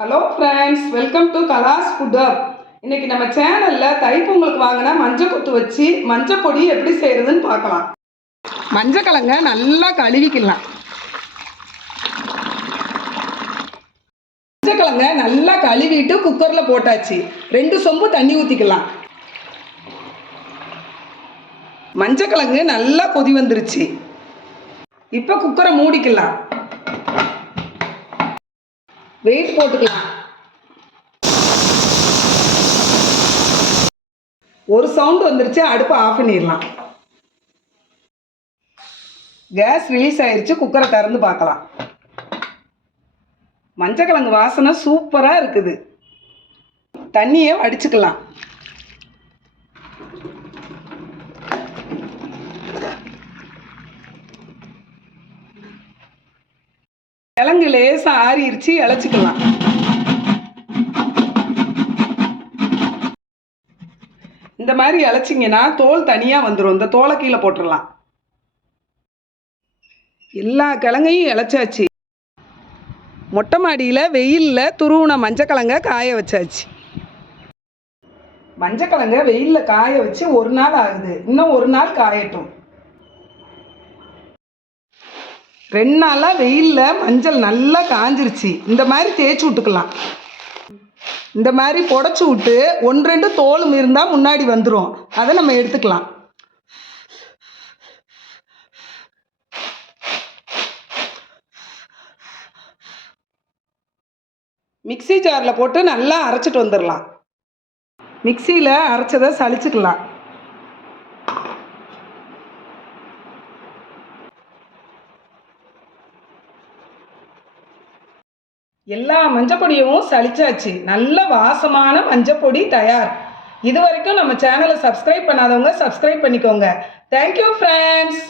Hello friends welcome to Kalas food up இன்னைக்கு நம்ம சேனலில் தைப்பொங்கலுக்கு வாங்கினா மஞ்சள் கொத்து வச்சு மஞ்சள் பொடி எப்படி செய்கிறதுன்னு பார்க்கலாம். மஞ்சள் கிழங்க நல்லா கழுவிக்கலாம். மஞ்சள் கிழங்க நல்லா கழுவிட்டு குக்கரில் போட்டாச்சு. ரெண்டு சொம்பு தண்ணி ஊற்றிக்கலாம் மஞ்சள் கிழங்கு நல்லா கொதி வந்துருச்சு. இப்போ குக்கரை மூடிக்கலாம். வெயிட் போட்டுக்கலாம். ஒரு சவுண்ட் வந்துருச்சு அடுப்பை ஆஃப் பண்ணிடலாம். கேஸ் ரிலீஸ் ஆயிடுச்சு குக்கரை திறந்து பார்க்கலாம். மஞ்சக்கிழங்கு வாசனை சூப்பராக இருக்குது. தண்ணியை வடிச்சுக்கலாம். கிழங்கு லேசாக ஆறிடுச்சு இழைச்சிக்கலாம். இந்த மாதிரி இழைச்சிங்கன்னா தோல் தனியாக வந்துடும் இந்த தோலை கீழே போட்டுடலாம் எல்லா கிழங்கையும் இழைச்சாச்சு. மொட்டை மாடியில் வெயிலில் துருவின மஞ்சக்கிழங்க காய வச்சாச்சு. மஞ்சக்கிழங்க வெயிலில் காய வச்சு ஒரு நாள் ஆகுது. இன்னும் ஒரு நாள் காயட்டும். ரெண்டு நாளாக வெயிலில் மஞ்சள் நல்லா காஞ்சிருச்சு. இந்த மாதிரி தேய்ச்சி விட்டுக்கலாம். இந்த மாதிரி புடச்சி விட்டு ஒன்று ரெண்டு தோலும் இருந்தால் முன்னாடி வந்துடும் அதை நம்ம எடுத்துக்கலாம். மிக்ஸி ஜாரில் போட்டு நல்லா அரைச்சிட்டு வந்துடலாம் மிக்சியில் அரைச்சதை சளிச்சுக்கலாம். எல்லா மஞ்சப்பொடியும் சலிச்சாச்சு நல்ல வாசமான மஞ்சப்பொடி தயார். இது வரைக்கும் நம்ம சேனலை சப்ஸ்கிரைப் பண்ணாதவங்க சப்ஸ்கிரைப் பண்ணிக்கோங்க. Thank you friends